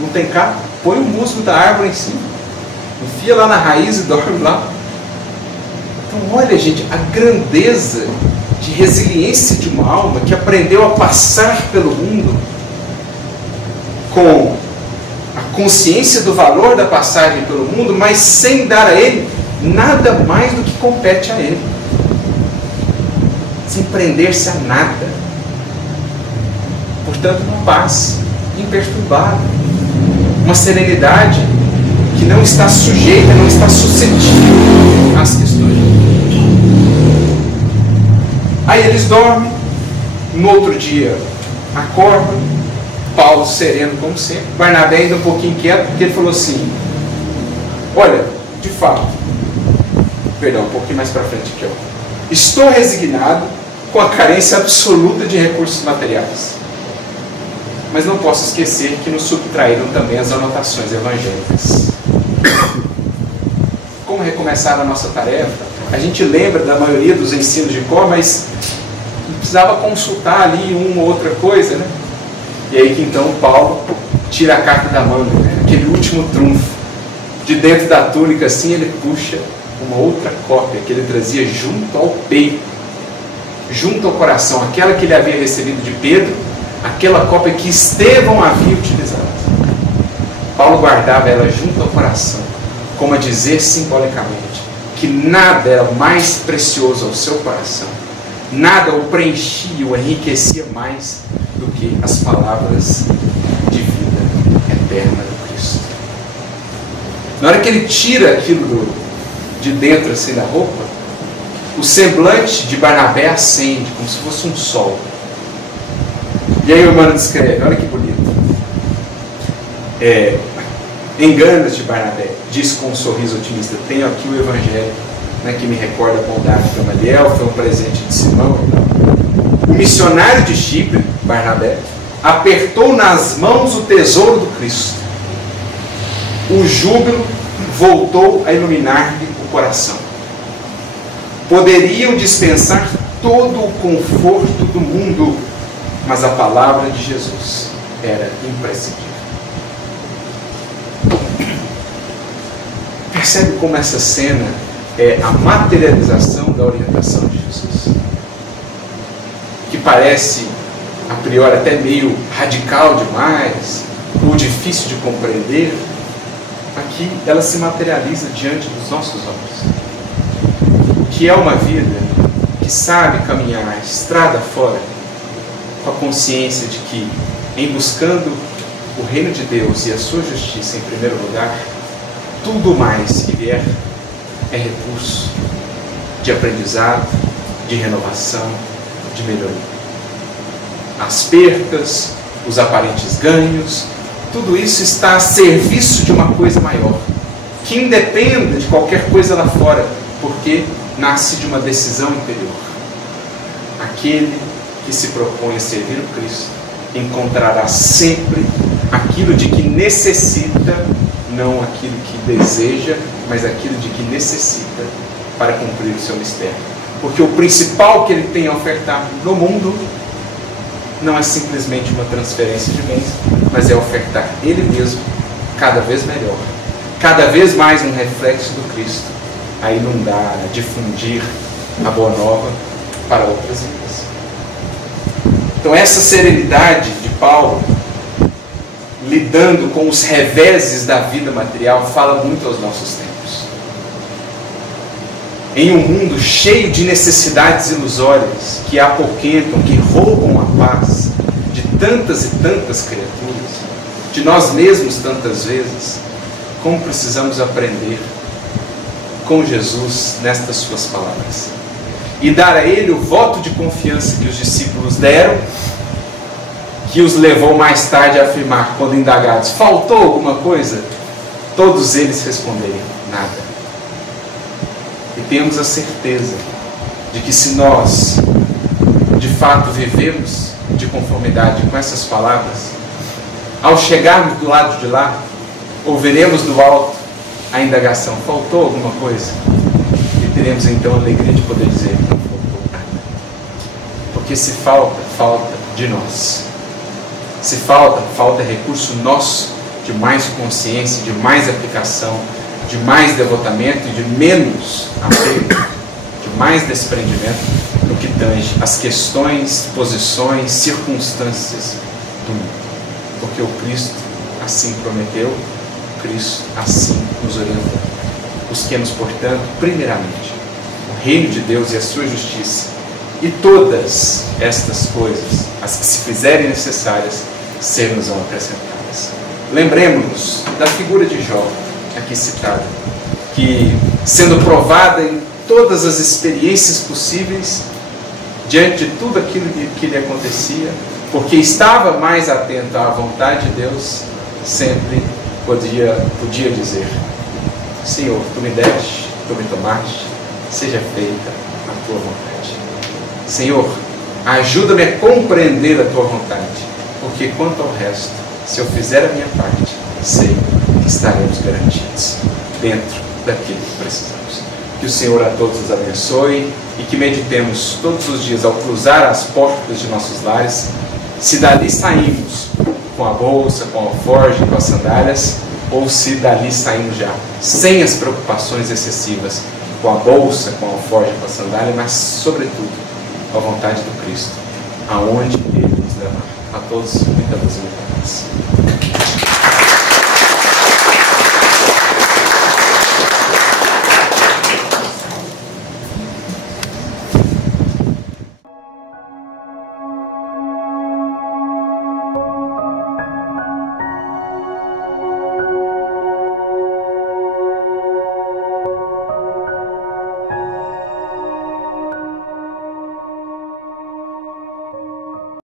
Não tem capa? Põe o musgo da árvore em cima. Enfia lá na raiz e dorme lá. Então olha, gente, a grandeza de resiliência de uma alma que aprendeu a passar pelo mundo com a consciência do valor da passagem pelo mundo, mas sem dar a ele nada mais do que compete a ele. Sem prender-se a nada. Portanto, uma paz imperturbável, uma serenidade que não está sujeita, não está suscetível às questões. Aí eles dormem, no outro dia acordam, Paulo sereno como sempre, Barnabé ainda um pouquinho quieto, porque ele falou assim: olha, de fato, perdão, um pouquinho mais para frente aqui, ó. Estou resignado com a carência absoluta de recursos materiais. Mas não posso esquecer que nos subtraíram também as anotações evangélicas. Como recomeçar a nossa tarefa? A gente lembra da maioria dos ensinos de cor, mas precisava consultar ali uma ou outra coisa, né? E aí que então Paulo tira a carta da manga, né? Aquele último trunfo. De dentro da túnica, assim, ele puxa uma outra cópia que ele trazia junto ao peito, junto ao coração, aquela que ele havia recebido de Pedro, aquela cópia que Estevão havia utilizado. Paulo guardava ela junto ao coração, como a dizer simbolicamente que nada era mais precioso ao seu coração, nada o preenchia, o enriquecia mais do que as palavras de vida eterna do Cristo. Na hora que ele tira aquilo de dentro assim da roupa, o semblante de Barnabé acende como se fosse um sol. E aí o irmão descreve, olha que bonito: engana-te, Barnabé, diz com um sorriso otimista. Tenho aqui o Evangelho, né, que me recorda a bondade de Gamaliel, foi um presente de Simão. O missionário de Chipre, Barnabé, apertou nas mãos o tesouro do Cristo. O júbilo voltou a iluminar-lhe o coração. Poderiam dispensar todo o conforto do mundo, mas a palavra de Jesus era imprescindível. Percebe como essa cena é a materialização da orientação de Jesus? Que parece, a priori, até meio radical demais, ou difícil de compreender. Aqui ela se materializa diante dos nossos olhos. Que é uma vida que sabe caminhar a estrada fora com a consciência de que, em buscando o reino de Deus e a sua justiça em primeiro lugar, tudo mais que vier é recurso de aprendizado, de renovação, de melhoria. As percas, os aparentes ganhos, tudo isso está a serviço de uma coisa maior, que independa de qualquer coisa lá fora, porque nasce de uma decisão interior. Aquele que se propõe a servir o Cristo encontrará sempre aquilo de que necessita, não aquilo que deseja, mas aquilo de que necessita para cumprir o seu mistério. Porque o principal que ele tem a ofertar no mundo não é simplesmente uma transferência de bens, mas é ofertar ele mesmo cada vez melhor, cada vez mais um reflexo do Cristo, a inundar, a difundir a boa nova para outras vidas. Então essa serenidade de Paulo, lidando com os reveses da vida material, fala muito aos nossos tempos. Em um mundo cheio de necessidades ilusórias, que apoquentam, que roubam a paz de tantas e tantas criaturas, de nós mesmos tantas vezes, como precisamos aprender com Jesus nestas suas palavras e dar a Ele o voto de confiança que os discípulos deram, que os levou mais tarde a afirmar, quando indagados, faltou alguma coisa? Todos eles responderem, nada. E temos a certeza de que se nós, de fato, vivemos de conformidade com essas palavras, ao chegarmos do lado de lá, ouviremos do alto a indagação, faltou alguma coisa? E teremos então a alegria de poder dizer, não faltou nada. Porque se falta, falta de nós. Se falta, falta recurso nosso de mais consciência, de mais aplicação, de mais devotamento e de menos apego, de mais desprendimento no que tange as questões, posições, circunstâncias do mundo. Porque o Cristo assim prometeu, o Cristo assim nos orientou. Busquemos, portanto, primeiramente, o reino de Deus e a sua justiça, e todas estas coisas, as que se fizerem necessárias, serão acrescentadas. Lembremos-nos da figura de Jó, aqui citada, que, sendo provada em todas as experiências possíveis, diante de tudo aquilo que lhe acontecia, porque estava mais atento à vontade de Deus, sempre podia dizer, Senhor, Tu me deste, Tu me tomaste, seja feita a Tua vontade. Senhor, ajuda-me a compreender a Tua vontade, porque quanto ao resto, se eu fizer a minha parte, sei que estaremos garantidos dentro daquilo que precisamos. Que o Senhor a todos nos abençoe e que meditemos todos os dias ao cruzar as portas de nossos lares, se dali saímos com a bolsa, com a alforge, com as sandálias, ou se dali saímos já sem as preocupações excessivas, com a bolsa, com a alforge, com a sandália, mas sobretudo com a vontade do Cristo, aonde Ele nos levar. A todos, muita luz e muita paz.